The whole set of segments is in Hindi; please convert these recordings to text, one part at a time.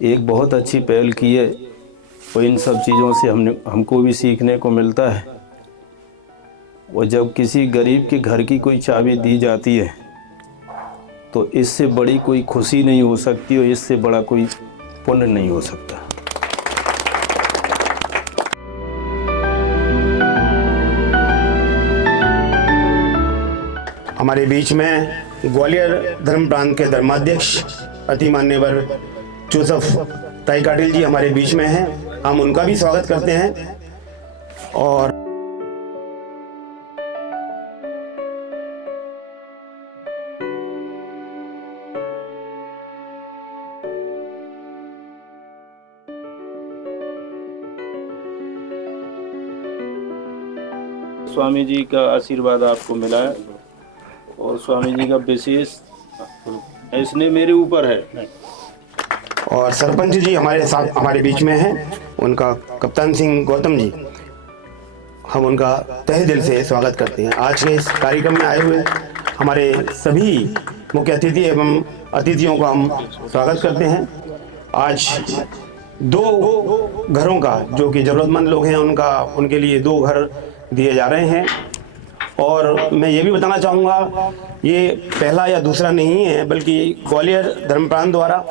एक बहुत अच्छी पहल की है और इन सब चीज़ों से हमको भी सीखने को मिलता है। और जब किसी गरीब के घर की कोई चाबी दी जाती है तो इससे बड़ी कोई खुशी नहीं हो सकती और इससे बड़ा कोई पुण्य नहीं हो सकता। हमारे बीच में ग्वालियर धर्म प्रांत के धर्माध्यक्ष अति मान्यवर जोसेफ ताईकाटिल जी हमारे बीच में हैं। हम उनका भी स्वागत करते हैं। और स्वामी जी का आशीर्वाद आपको मिला है और स्वामी जी का विशेष इसने मेरे ऊपर है। और सरपंच जी हमारे साथ हमारे बीच में हैं, उनका कप्तान सिंह गौतम जी, हम उनका तहे दिल से स्वागत करते हैं। आज के इस कार्यक्रम में आए हुए हमारे सभी मुख्य अतिथि एवं अतिथियों का हम स्वागत करते हैं। आज 2 घरों का, जो कि ज़रूरतमंद लोग हैं उनके लिए 2 घर दिए जा रहे हैं। और मैं ये भी बताना चाहूँगा, ये पहला या दूसरा नहीं है, बल्कि ग्वालियर धर्म प्रांत द्वारा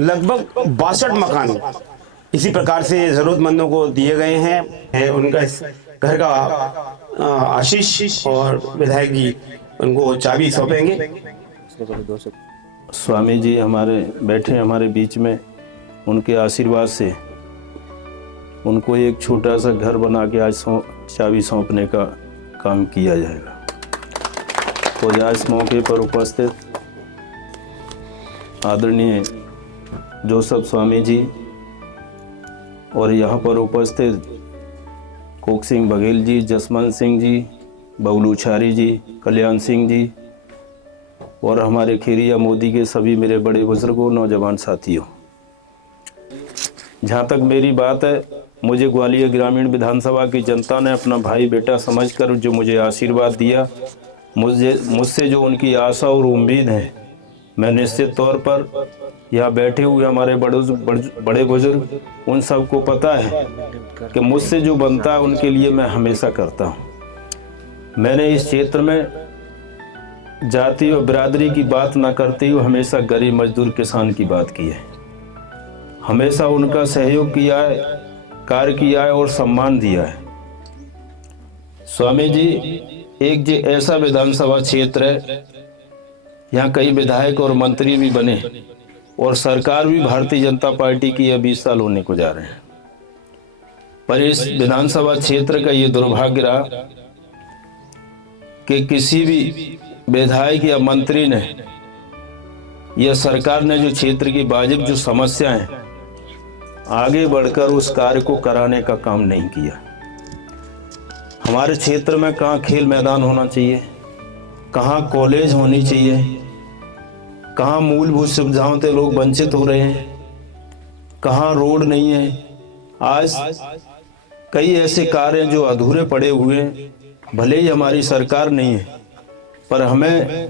लगभग 62 मकान इसी प्रकार से ज़रूरतमंदों को दिए गए हैं। उनका इस घर का आशीष और विधायक जी उनको चाबी सौंपेंगे। स्वामी जी हमारे बैठे हमारे बीच में, उनके आशीर्वाद से उनको एक छोटा सा घर बना के आज चाबी सौंपने का काम किया जाएगा। तो आज इस मौके पर उपस्थित आदरणीय जोसेफ स्वामी जी और यहाँ पर उपस्थित कोक सिंह बघेल जी, जसवंत सिंह जी, बबलू छारी जी, कल्याण सिंह जी और हमारे खेरिया मोदी के सभी मेरे बड़े बुजुर्गों, नौजवान साथियों, जहाँ तक मेरी बात है, मुझे ग्वालियर ग्रामीण विधानसभा की जनता ने अपना भाई बेटा समझकर जो मुझे आशीर्वाद दिया, मुझसे जो उनकी आशा और उम्मीद है, मैं निश्चित तौर पर यहाँ बैठे हुए हमारे बड़े बुजुर्ग, उन सबको पता है कि मुझसे जो बनता है उनके लिए मैं हमेशा करता हूँ। मैंने इस क्षेत्र में जाति और बिरादरी की बात ना करते हुए हमेशा गरीब मजदूर किसान की बात की है। हमेशा उनका सहयोग किया है, कार्य किया है और सम्मान दिया है। स्वामी जी एक जो ऐसा विधानसभा क्षेत्र है, यहाँ कई विधायक और मंत्री भी बने और सरकार भी भारतीय जनता पार्टी की 20 साल होने को जा रहे हैं, पर इस विधानसभा क्षेत्र का ये दुर्भाग्य रहा कि किसी भी विधायक या मंत्री ने या सरकार ने जो क्षेत्र की वाजिब जो समस्याएं आगे बढ़कर उस कार्य को कराने का काम नहीं किया। हमारे क्षेत्र में कहाँ खेल मैदान होना चाहिए, कहाँ कॉलेज होनी चाहिए, कहाँ मूलभूत सुविधाओं से लोग वंचित हो रहे हैं, कहाँ रोड नहीं है। आज कई ऐसे कार्य जो अधूरे पड़े हुए हैं, भले ही हमारी सरकार नहीं है, पर हमें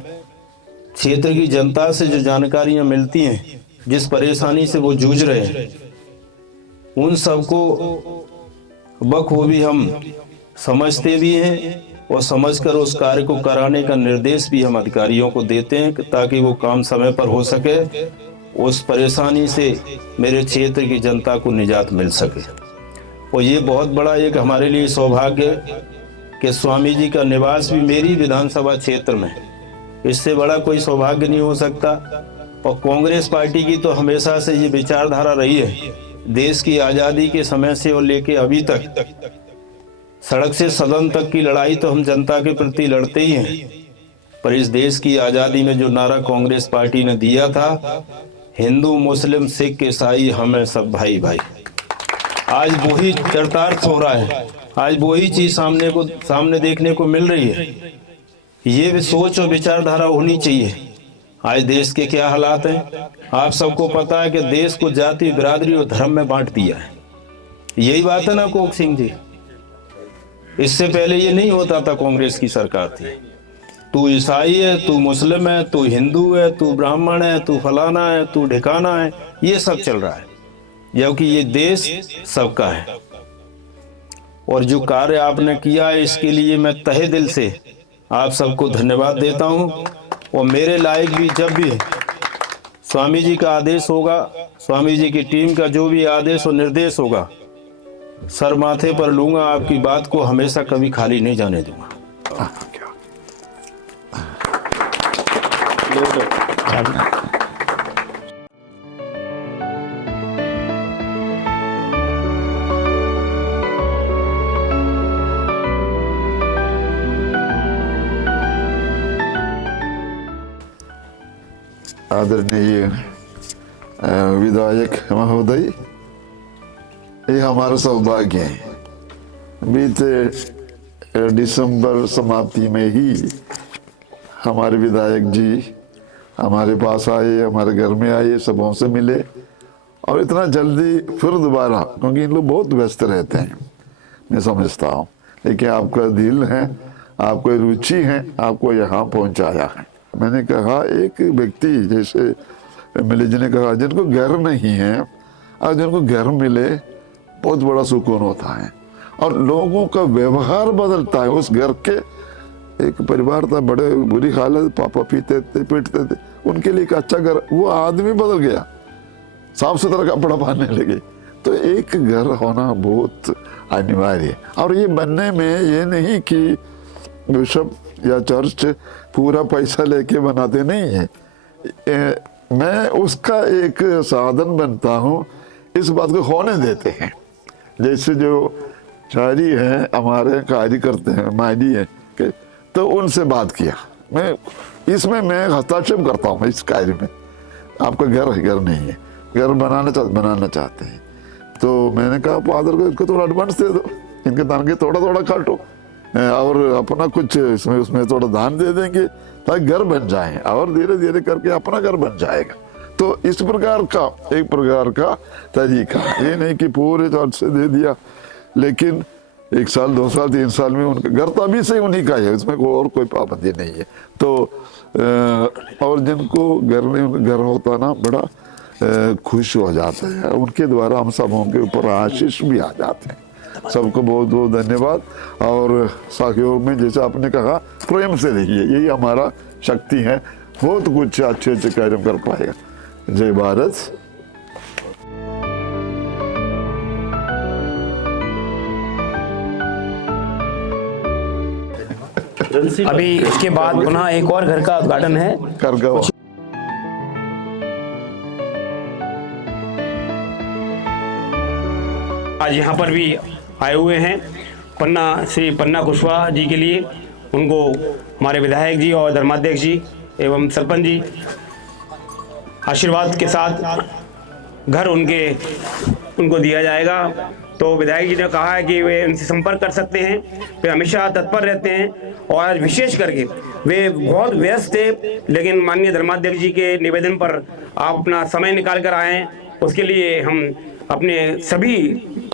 क्षेत्र की जनता से जो जानकारियां मिलती हैं, जिस परेशानी से वो जूझ रहे हैं, उन सबको बखूबी हम समझते भी हैं और समझकर उस कार्य को कराने का निर्देश भी हम अधिकारियों को देते हैं ताकि वो काम समय पर हो सके, उस परेशानी से मेरे क्षेत्र की जनता को निजात मिल सके। और ये बहुत बड़ा एक हमारे लिए सौभाग्य है कि स्वामी जी का निवास भी मेरी विधानसभा क्षेत्र में, इससे बड़ा कोई सौभाग्य नहीं हो सकता। और कांग्रेस पार्टी की तो हमेशा से ये विचारधारा रही है, देश की आज़ादी के समय से और लेके अभी तक सड़क से सदन तक की लड़ाई तो हम जनता के प्रति लड़ते ही हैं, पर इस देश की आज़ादी में जो नारा कांग्रेस पार्टी ने दिया था, हिंदू मुस्लिम सिख ईसाई हमें सब भाई भाई, आज वही चरितार्थ हो रहा है। आज वही चीज सामने देखने को मिल रही है। ये भी सोच और विचारधारा होनी चाहिए। आज देश के क्या हालात हैं, आप सबको पता है कि देश को जाति, बिरादरी और धर्म में बांट दिया है। यही बात है ना कोक सिंह जी, इससे पहले ये नहीं होता था, कांग्रेस की सरकार थी। तू ईसाई है, तू मुस्लिम है, तू हिंदू है, तू ब्राह्मण है, तू फलाना है, तू ढिकाना है, ये सब चल रहा है, जबकि ये देश सबका है। और जो कार्य आपने किया है इसके लिए मैं तहे दिल से आप सबको धन्यवाद देता हूँ। और मेरे लायक भी जब भी स्वामी जी का आदेश होगा, स्वामी जी की टीम का जो भी आदेश और निर्देश होगा, सर माथे पर लूंगा, आपकी बात को हमेशा कभी खाली नहीं जाने दूंगा। आदरणीय विधायक महोदय, ये हमारा सौभाग्य है। बीते दिसंबर समाप्ति में ही हमारे विधायक जी हमारे पास आए, हमारे घर में आए, सबों से मिले, और इतना जल्दी फिर दोबारा, क्योंकि इन लोग बहुत व्यस्त रहते हैं, मैं समझता हूँ, लेकिन आपका दिल है, आपको रुचि है, आपको यहाँ पहुँचाया है। मैंने कहा एक व्यक्ति जैसे मिले जी ने कहा, जिनको घर नहीं है और जिनको घर मिले बहुत बड़ा सुकून होता है, और लोगों का व्यवहार बदलता है। उस घर के एक परिवार था, बड़े बुरी हालत, पापा पीते थे, पीटते थे, उनके लिए एक अच्छा घर, वो आदमी बदल गया, साफ सुथरा कपड़ा पहनने लगे। तो एक घर होना बहुत अनिवार्य है। और ये बनने में ये नहीं कि बिशप या चर्च पूरा पैसा लेके बनाते नहीं है, मैं उसका एक साधन बनता हूँ, इस बात को होने देते हैं। जैसे जो चारी हैं हमारे कार्य करते हैं, माली है, तो उनसे बात किया, मैं इसमें मैं हस्तक्षेप करता हूँ इस कार्य में। आपका घर है, घर नहीं है, घर बनाना चाहते हैं, तो मैंने कहा फादर को इसको थोड़ा एडवांस दे दो, इनके दान के थोड़ा थोड़ा काटो, और अपना कुछ इसमें उसमें थोड़ा दान दे देंगे ताकि घर बन जाए, और धीरे धीरे करके अपना घर बन जाएगा। तो इस प्रकार का एक प्रकार का तरीका, ये नहीं कि पूरे चर्च से दे दिया, लेकिन 1 साल 2 साल 3 साल में उनका घर तभी से उन्हीं का है, इसमें और कोई पाबंदी नहीं है। तो और जिनको घर में घर होता ना, बड़ा खुश हो जाते हैं, उनके द्वारा हम सबों के ऊपर आशीष भी आ जाते हैं। सबको बहुत बहुत धन्यवाद। और सहयोग में जैसे आपने कहा, प्रेम से देखिए, यही हमारा शक्ति है, बहुत कुछ अच्छे अच्छे कार्य कर पाएगा। जय भारत। अभी इसके बाद पुनः एक और घर का उद्घाटन है करगांव। आज यहाँ पर भी आए हुए हैं श्री पन्ना कुशवाहा जी के लिए। उनको हमारे विधायक जी और धर्माध्यक्ष जी एवं सरपंच जी आशीर्वाद के साथ घर उनको दिया जाएगा। तो विधायक जी ने कहा है कि वे उनसे संपर्क कर सकते हैं, वे हमेशा तत्पर रहते हैं, और आज विशेष करके वे बहुत व्यस्त थे, लेकिन माननीय धर्माध्यक्ष जी के निवेदन पर आप अपना समय निकाल कर आए हैं, उसके लिए हम अपने सभी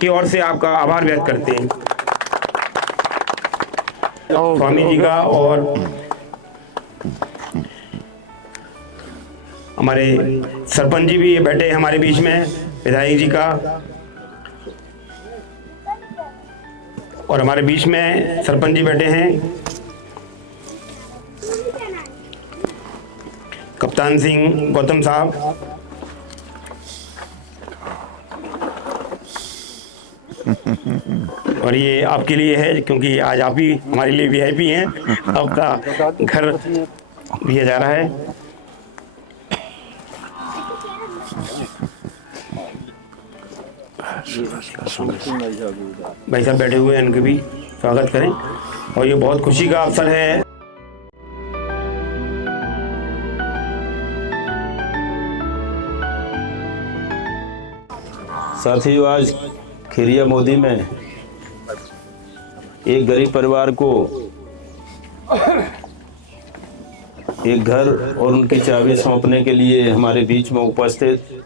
की ओर से आपका आभार व्यक्त करते हैं। स्वामी जी का और हमारे सरपंच जी भी बैठे हमारे बीच में, विधायक जी का, और हमारे बीच में सरपंच जी बैठे हैं, कप्तान सिंह गौतम साहब, और ये आपके लिए है क्योंकि आज आप ही हमारे लिए वीआईपी हैं, आपका घर दिया जा रहा है। भाई साहब बैठे हुए हैं, इनके भी स्वागत करें, और ये बहुत खुशी का अवसर है। साथियों, आज खिरिया मोदी में एक गरीब परिवार को एक घर और उनकी चाबी सौंपने के लिए हमारे बीच में उपस्थित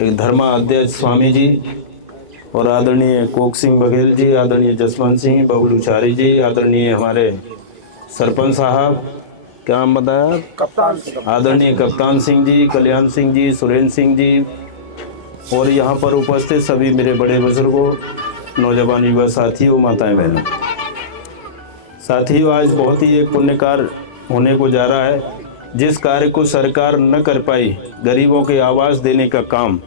एक धर्माध्यक्ष स्वामी जी और आदरणीय कोक सिंह बघेल जी, आदरणीय जसवंत सिंह बबलूचारी जी, आदरणीय हमारे सरपंच साहब क्या नाम बताया, आदरणीय कप्तान सिंह जी, कल्याण सिंह जी, सुरेंद्र सिंह जी और यहाँ पर उपस्थित सभी मेरे बड़े बुजुर्गों, नौजवान युवा साथियों, माताएं बहनों। साथियों, आज बहुत ही एक पुण्य कार्य होने को जा रहा है। जिस कार्य को सरकार न कर पाई, गरीबों के आवास देने का काम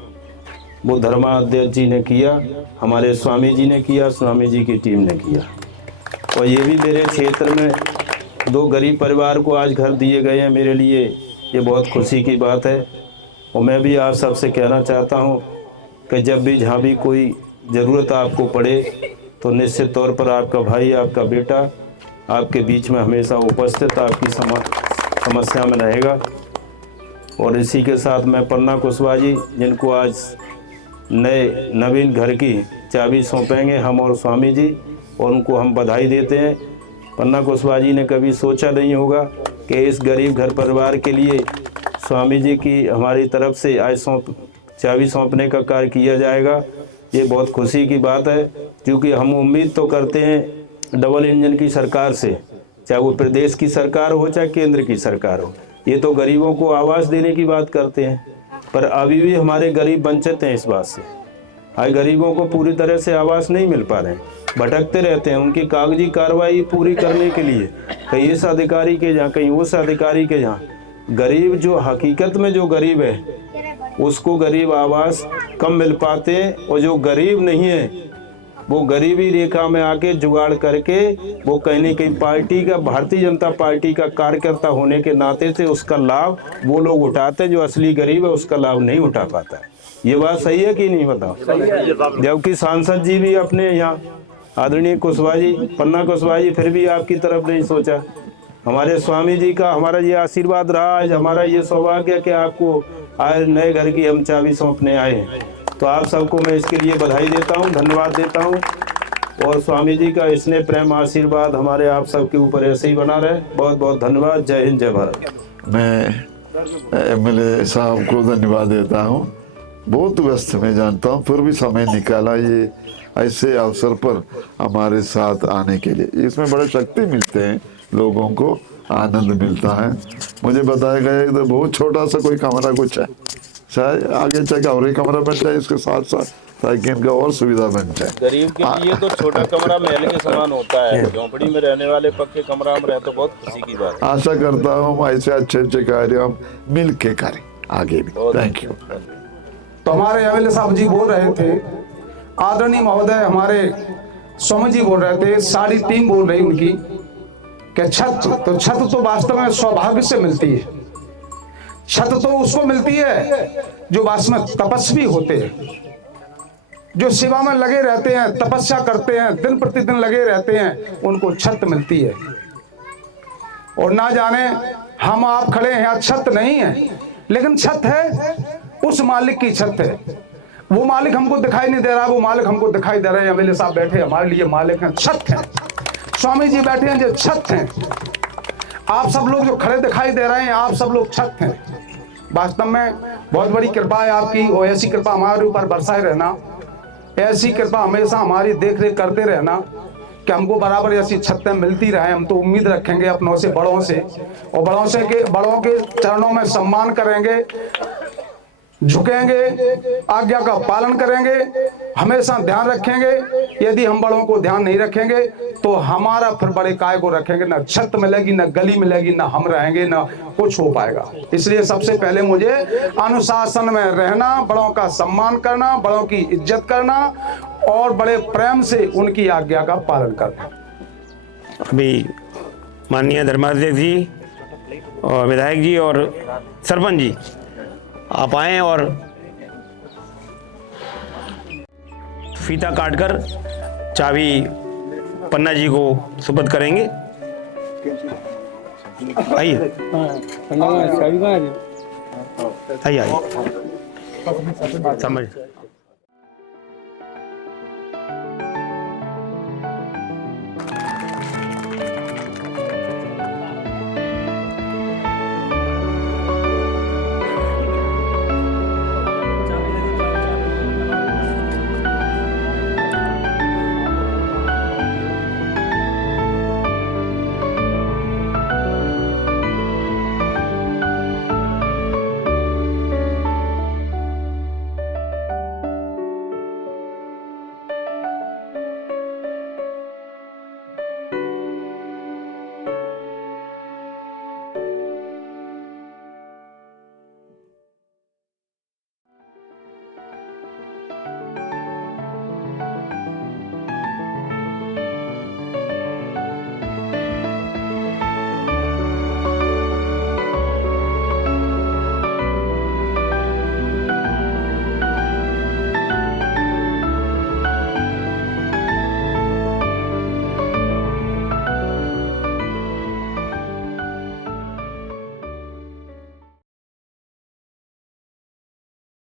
वो धर्माध्यक्ष जी ने किया, हमारे स्वामी जी ने किया, स्वामी जी की टीम ने किया। और ये भी मेरे क्षेत्र में 2 गरीब परिवार को आज घर दिए गए हैं। मेरे लिए ये बहुत खुशी की बात है। और मैं भी आप सबसे कहना चाहता हूँ कि जब भी जहाँ भी कोई ज़रूरत आपको पड़े तो निश्चित तौर पर आपका भाई, आपका बेटा आपके बीच में हमेशा उपस्थित आपकी समस्या में रहेगा। और इसी के साथ मैं पन्ना कुशवाहा जी, जिनको आज नए नवीन घर की चाबी सौंपेंगे हम और स्वामी जी, और उनको हम बधाई देते हैं। पन्ना कुशवाहा जी ने कभी सोचा नहीं होगा कि इस गरीब घर परिवार के लिए स्वामी जी की हमारी तरफ से आज चाबी सौंपने का कार्य किया जाएगा। ये बहुत खुशी की बात है, क्योंकि हम उम्मीद तो करते हैं डबल इंजन की सरकार से, चाहे वो प्रदेश की सरकार हो चाहे केंद्र की सरकार हो। ये तो गरीबों को आवास देने की बात करते हैं, पर अभी भी हमारे गरीब वंचित हैं इस बात से। आज गरीबों को पूरी तरह से आवास नहीं मिल पा रहे हैं, भटकते रहते हैं। उनकी कागजी कार्रवाई पूरी करने के लिए कहीं इस अधिकारी के जहाँ, कहीं उस अधिकारी के जहाँ, गरीब जो हकीकत में जो गरीब है उसको गरीब आवास कम मिल पाते हैं। और जो गरीब नहीं है वो गरीबी रेखा में आके जुगाड़ करके वो कहीं न कहीं पार्टी का, भारतीय जनता पार्टी का कार्यकर्ता होने के नाते से उसका लाभ वो लोग उठाते हैं, जो असली गरीब है उसका लाभ नहीं उठा पाता है। ये बात सही है कि नहीं बताओ? जबकि सांसद जी भी अपने यहाँ आदरणीय कुशवाहा जी, पन्ना कुशवाहा जी, फिर भी आपकी तरफ नहीं सोचा। हमारे स्वामी जी का हमारा ये आशीर्वाद रहा, आज हमारा ये सौभाग्य कि आपको आज नए घर की हम चाबी सौंपने आए हैं। तो आप सबको मैं इसके लिए बधाई देता हूँ, धन्यवाद देता हूँ। और स्वामी जी का स्नेह प्रेम आशीर्वाद हमारे आप सबके ऊपर ऐसे ही बना रहे। बहुत बहुत धन्यवाद। जय हिंद, जय भारत। मैं MLA साहब को धन्यवाद देता हूँ। बहुत व्यस्त मैं जानता हूँ, फिर भी समय निकाला ये ऐसे अवसर पर हमारे साथ आने के लिए। इसमें बड़े शक्ति मिलते हैं, लोगों को आनंद मिलता है। मुझे बताया गया कि बहुत छोटा सा कोई कमरा कुछ है, शायद आगे चल और एक कमरा बन जाए इसके साथ साथ, ताकि इनका और सुविधा बन जाए। गरीब के लिए तो छोटा कमरा महल के समान होता है। झोंपड़ी में रहने वाले पक्के कमरा में रहे तो बहुत खुशी की बात है। आशा करता हूँ ऐसे अच्छे कार्य हम मिल के करें आगे भी। Thank you. तो हमारे MLA साहब जी बोल रहे थे, आदरणीय महोदय हमारे स्वामी जी बोल रहे थे, सारी टीम बोल रही उनकी कि छत तो वास्तव में सौभाग्य से मिलती है। छत तो उसको मिलती है जो वास्तव में तपस्वी होते हैं, जो सेवा में लगे रहते हैं, तपस्या करते हैं, दिन प्रतिदिन लगे रहते हैं, उनको छत मिलती है। और ना जाने हम आप खड़े हैं यहाँ, छत नहीं है, लेकिन छत है उस मालिक की छत है। वो मालिक हमको दिखाई नहीं दे रहा, वो मालिक हमको दिखाई दे रहे हैं। MLA साहब बैठे हमारे लिए मालिक हैं, छत है। स्वामी जी बैठे हैं जो छत हैं। आप सब लोग जो खड़े दिखाई दे रहे हैं, आप सब लोग छत हैं। वास्तव में बहुत बड़ी कृपा है आपकी, और ऐसी कृपा हमारे ऊपर बरसाए रहना, ऐसी कृपा हमेशा हमारी देख रेख करते रहना कि हमको बराबर ऐसी छतें मिलती रहे। हम तो उम्मीद रखेंगे अपनों से, बड़ों से, और बड़ों के चरणों में सम्मान करेंगे, झुकेंगे, आज्ञा का पालन करेंगे, हमेशा ध्यान रखेंगे। यदि हम बड़ों को ध्यान नहीं रखेंगे तो हमारा फिर बड़े काय को रखेंगे, ना छत मिलेगी, ना गली मिलेगी, ना हम रहेंगे, ना कुछ हो पाएगा। इसलिए सबसे पहले मुझे अनुशासन में रहना, बड़ों का सम्मान करना, बड़ों की इज्जत करना और बड़े प्रेम से उनकी आज्ञा का पालन करना। अभी माननीय धर्माध्यक्ष जी और विधायक जी और सरपंच जी आप आए और फीता काटकर चाबी पन्ना जी को सुपुर्द करेंगे। आइए आइए समझ